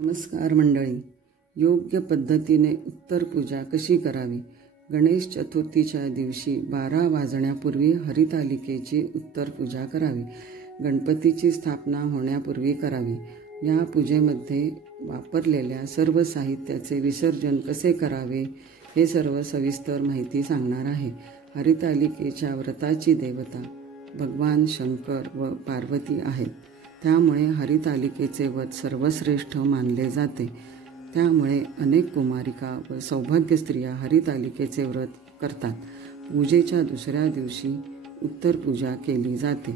नमस्कार मंडळी. योग्य पद्धतीने उत्तर पूजा कशी करावी? गणेश चतुर्थीच्या दिवशी 12 वाजण्यापूर्वी हरितालिकेची उत्तर पूजा करावी. गणपतीची स्थापना होण्यापूर्वी करावी. या पूजेमध्ये वापरलेल्या सर्व साहित्याचे विसर्जन कसे करावे हे सर्व सविस्तर माहिती सांगणार आहे. हरितालिकेच्या व्रताची देवता भगवान शंकर व पार्वती आहेत. त्यामुळे हरितालिकेचे व्रत सर्वश्रेष्ठ मानले जाते. त्यामुळे अनेक कुमारिका व सौभाग्य स्त्रिया हरितालिकेचे व्रत करतात. पूजेच्या दुसऱ्या दिवशी उत्तर पूजा केली जाते.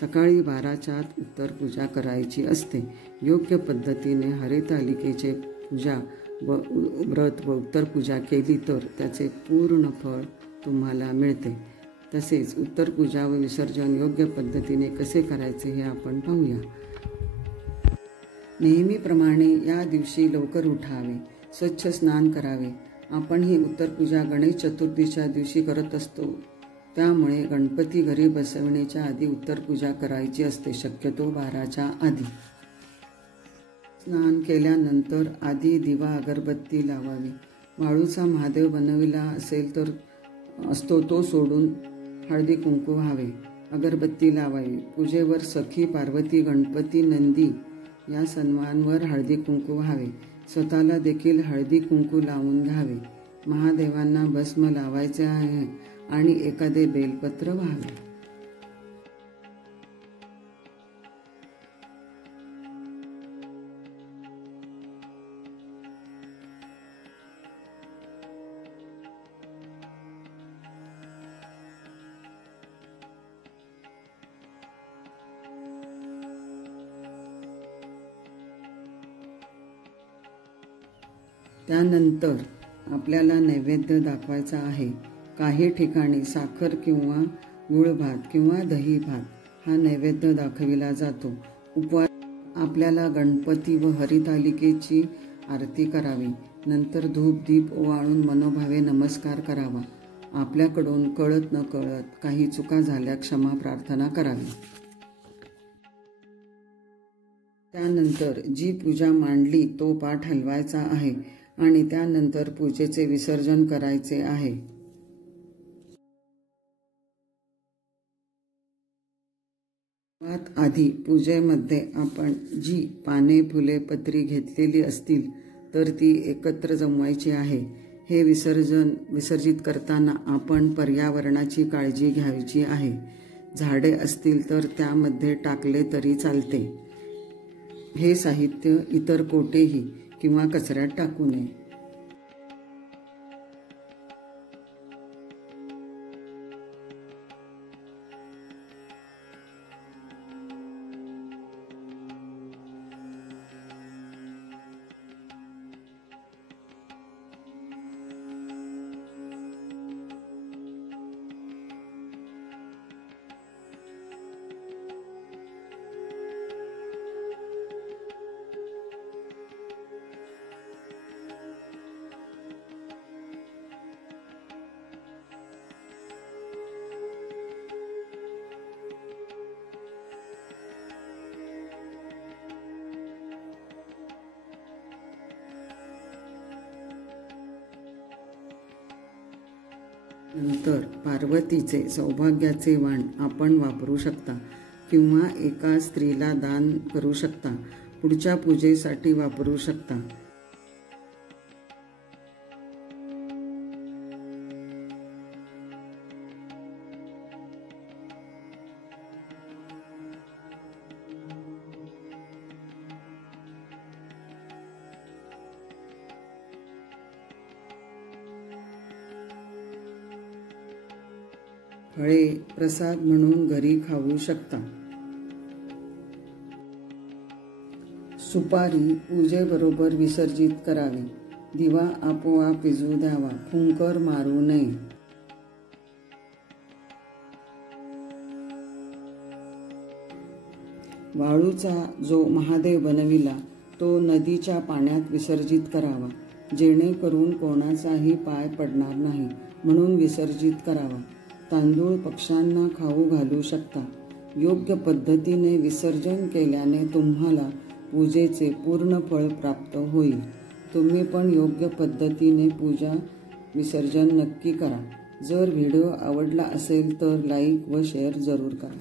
सकाळी 12च्या आत उत्तर पूजा करायची असते. योग्य पद्धतीने हरितालिकेचे पूजा व व्रत व उत्तर पूजा केली तर त्याचे पूर्ण फळ तुम्हाला मिळते. तसेच उत्तर पूजा व विसर्जन योग्य पद्धतीने कसे करायचे हे आपण पाहूया. नेहमीप्रमाणे या दिवशी लवकर उठावे, स्वच्छ स्नान करावे. आपण ही उत्तर पूजा गणेश चतुर्थीच्या दिवशी करत असतो. त्यामुळे गणपती घरी बसविण्याच्या आधी उत्तर पूजा करायची असते, शक्यतो 12च्या आधी. स्नान केल्यानंतर आधी दिवा अगरबत्ती लावावी. वाळूचा महादेव बनविला असेल तर असतो तो सोडून हळदी कुंकू व्हावे, अगरबत्ती लावावी. पूजेवर सखी पार्वती, गणपती, नंदी या सन्मानवर हळदी कुंकू व्हावे. स्वतःला देखील हळदी कुंकू लावून घ्यावे. महादेवांना भस्म लावायचे आहे आणि एखादे बेलपत्र व्हावे. त्यानंतर आपल्याला नैवेद्य दाखवायचा आहे. काही ठिकाणी साखर किंवा गूळ भात किंवा दही भात हा नैवेद्य दाखविला जातो. उपवास आपल्याला गणपती व हरितालिकेची आरती करावी. नंतर धूप दीप ओवाळून मनोभावे नमस्कार करावा. आपल्याकडून कळत न कळत काही चुका झाल्या क्षमा प्रार्थना करावी. त्यानंतर जी पूजा मांडली तो पाठ हलवायचा आहे आणि त्यानंतर पूजेचे विसर्जन करायचे आहे. सर्वात आधी पूजेमध्ये आपण जी पाने, फुले, पत्री घेतलेली असतील तर ती एकत्र जमवायची आहे. हे विसर्जित करताना आपण पर्यावरणाची काळजी घ्यायची आहे. झाडे असतील तर त्यामध्ये टाकले तरी चालते. हे साहित्य इतर कोठेही किंवा कचऱ्यात टाकू नये. नंतर पार्वतीचे सौभाग्याचे वाण आपण वापरू शकता किंवा एका स्त्रीला दान करू शकता. पुढच्या पूजेसाठी वापरू शकता. फळे प्रसाद म्हणून घरी खाऊ शकता. सुपारी पूजेबरोबर विसर्जित करावी. दिवा आपोआप विझू द्यावा. फुंकर मारू नये. वाळूचा जो महादेव बनविला तो नदीच्या पाण्यात विसर्जित करावा. जेणेकरून कोणाचाही पाय पडणार नाही म्हणून विसर्जित करावा. तांदूळ पक्ष्यांना खाऊ घालू शकता. योग्य पद्धतीने विसर्जन केल्याने तुम्हाला पूजेचे पूर्ण फळ प्राप्त होईल. तुम्ही पण योग्य पद्धतीने पूजा विसर्जन नक्की करा. जर व्हिडिओ आवडला असेल तर लाईक व शेअर जरूर करा.